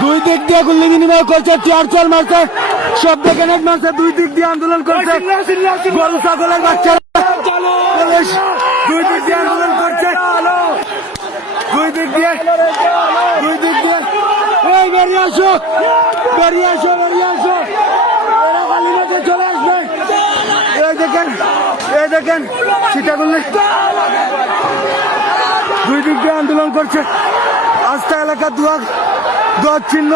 দুই দিক দিয়ে গুলি বিনিময় করছে, টিয়ারশাল মারছে, শব্দ গ্রেনেড মারছে, দুই দিক দিয়ে আন্দোলন করছে। গরু ছাগলের বাচ্চারা পুলিশ দুই দিক দিয়ে আন্দোলন করছে, দুই দিক দিয়ে এই বেরিয়ে আসো, বেরিয়ে আসো, বেরিয়ে আসো, এরা কালীমাতে চলে আসবে। এই দেখেন সীতাকুণ্ডে দুই দিক দিয়ে আন্দোলন করছে। আস্থা এলাকা দুয়ার চিহ্ন,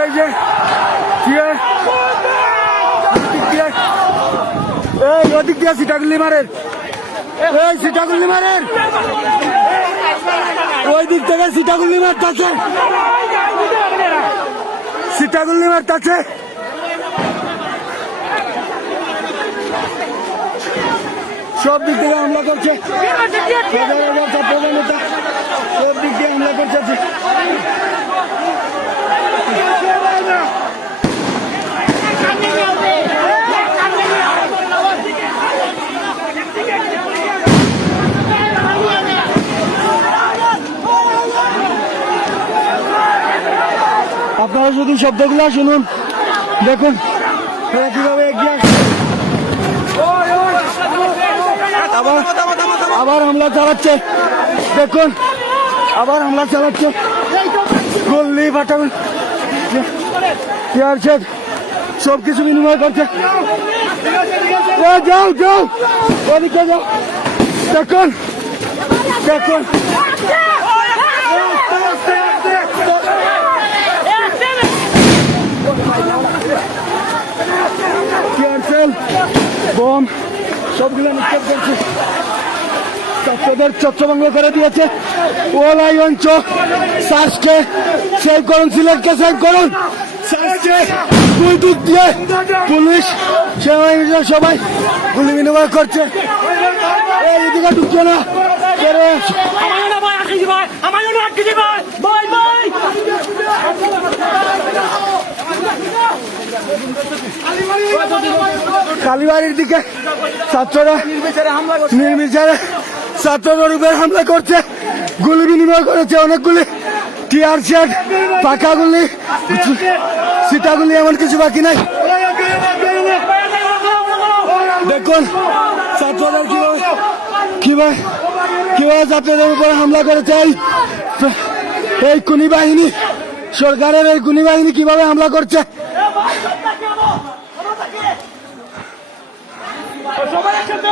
এই যে এই ওদিক দিয়ে সীতাকুণ্ডি মারেন, এই সীতাকুণ্ডি মারেন, ওই দিক থেকে সীতাকুণ্ডি মারতেছে, সীতাকুণ্ডি মারতেছে। সব দিক থেকে হামলা করছে, সব দিক দিয়ে হামলা করছে। আপনারা শুধু শব্দগুলো শুনুন, দেখুন এরা কিভাবে এগিয়ে আসছে। আবার হামলা চালাচ্ছে, দেখুন আবার হামলা চালাচ্ছে, গুলি ফাটাবেন, সবকিছু বিনিময় করছে। যাও যাও ওদিকে যাও, দেখুন দেখুন বোম সবগুলো নিক্ষেপ করছে। ছাত্রদের ছত্রভঙ্গ করে দিয়েছে। ওলাই অঞ্চল সার্চকে সেভ করুন, সিলেটকে সেভ করুন, সার্চকে দুই দিক দিয়ে পুলিশ সেনাবাহিনীরা সবাই গুলি বিনিময় করছে। এইদিকে ঢুকছে না, কালীবাড়ির দিকে ছাত্ররা নির্বিচারে ছাত্রদের উপর হামলা করছে, গুলি বিনিময় করেছে অনেকগুলি, টিয়ার শেড, পাকা গুলি, সীতাগুলি, এমন কিছু বাকি নাই। দেখুন ছাত্রদের কিভাবে ছাত্রদের উপর হামলা করেছে এই খুনি বাহিনী, সরকারের এই খুনি বাহিনী কিভাবে হামলা করছে। সবাই একসাথে